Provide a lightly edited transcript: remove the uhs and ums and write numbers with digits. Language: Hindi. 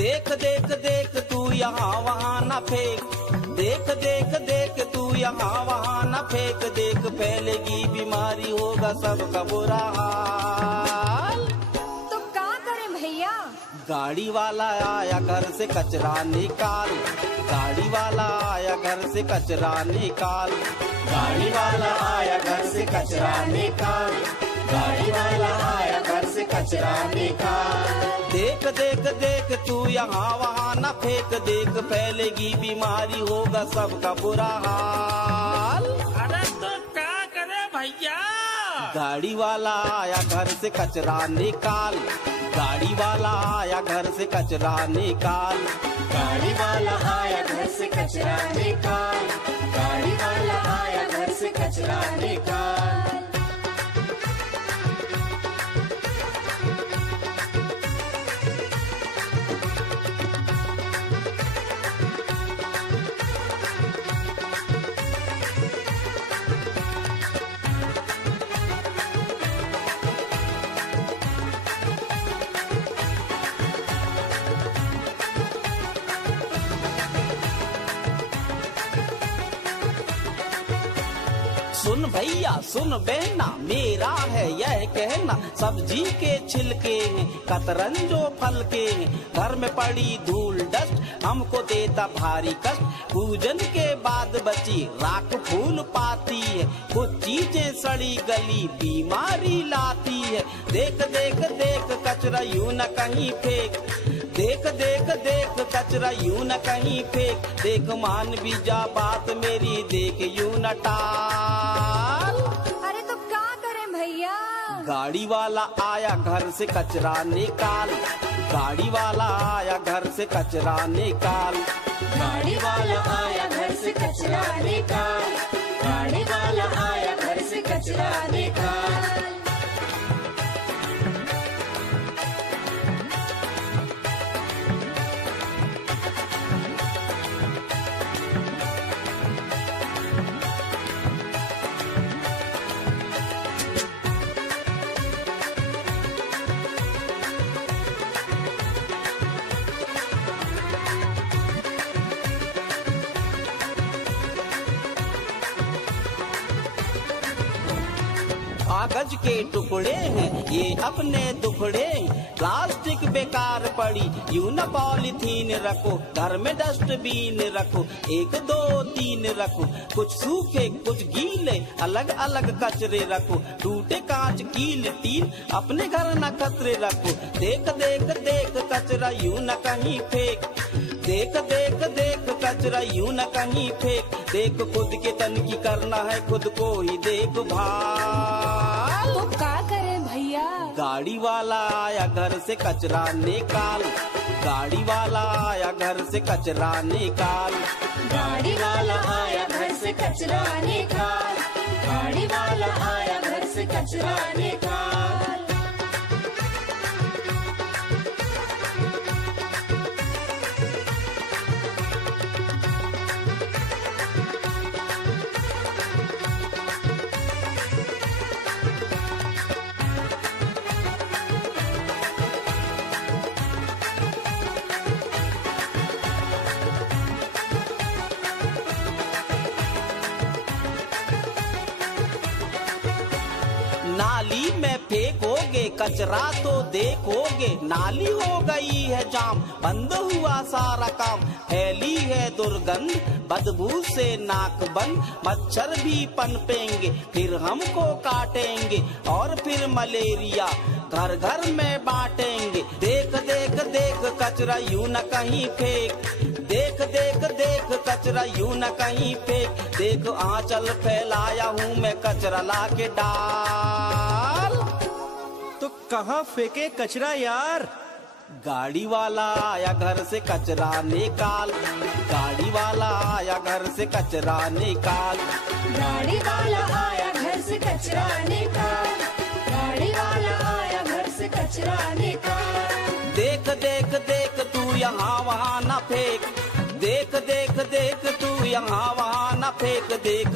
देख देख देख तू यहाँ वहाँ न फेंक, देख देख देख तू यहाँ वहाँ न फेंक, देख फैलेगी बीमारी होगा सबका बुरा हाल। तो क्या करें भैया? गाड़ी वाला आया घर से कचरा निकाल, गाड़ी वाला आया घर से कचरा निकाल, गाड़ी वाला आया घर से कचरा निकाल, गाड़ी वाला आया घर से कचरा निकाल। देख देख देख तू यहाँ वहाँ न फेंक, देख फैलेगी बीमारी होगा सबका बुरा हाल। अरे तो क्या करे भैया? गाड़ी वाला आया घर से कचरा निकाल, गाड़ी वाला आया घर से कचरा निकाल, गाड़ी वाला आया घर से कचरा निकाल, गाड़ी वाला आया घर से कचरा निकाल। सुन भैया सुन बहना, मेरा है यह कहना, सब्जी के छिलके हैं कतरन जो फल के हैं, घर में पड़ी धूल डस्ट हमको देता भारी कष्ट, पूजन के बाद बची राख फूल पाती है, कुछ चीजें सड़ी गली बीमारी लाती है। देख देख देख कचरा यूं न कहीं फेंक, देख देख देख कचरा यूं न कहीं फेंक, देख मान भी जा बात मेरी, देख यूं न टाल। अरे तो क्या करें भैया? गाड़ी वाला आया घर से कचरा निकाल, गाड़ी वाला आया घर से कचरा निकाल, गाड़ी वाला आया घर से कचरा निकाल, गाड़ी वाला आया घर से कचरा निकाल। कागज के टुकड़े हैं ये अपने दुखड़े, प्लास्टिक बेकार पड़ी यूं न पॉलीथीन रखो, घर में डस्टबिन रखो, एक दो तीन रखो, कुछ सूखे कुछ गीले अलग अलग कचरे रखो, टूटे कांच कील टीन अपने घर न कचरे रखो। देख देख देख कचरा यूं न कहीं फेंक, देख देख देख कचरा यूं न कहीं फेंक, देख खुद के तन की करना है खुद को ही देखभाल। तो क्या करें भैया? गाड़ी वाला आया घर से कचरा निकाल, गाड़ी वाला आया घर से कचरा निकाल, गाड़ी वाला आया घर से कचरा निकाल, गाड़ी वाला आया घर से कचरा निकाल। नाली में फेंकोगे कचरा तो देखोगे, नाली हो गई है जाम, बंद हुआ सारा काम, फैली है दुर्गंध बदबू से नाक बंद, मच्छर भी पनपेंगे फिर हमको काटेंगे, और फिर मलेरिया घर घर में बांटेंगे। देख देख देख कचरा यूं न कहीं फेंक, देख देख देख कचरा यूं न कहीं फेंक, देख आंचल फैलाया हूँ मैं कचरा ला के डाल। तो कहाँ फेंके कचरा यार? गाड़ी वाला आया घर से कचरा निकाल, गाड़ी वाला आया घर से कचरा निकाल, गाड़ी वाला आया घर से कचरा निकाल, गाड़ी वाला आया घर से कचरा निकाल। देख देख देख तू यहाँ वहाँ न फेंक, देख देख देख तू यहाँ वहाँ न फेंक, देख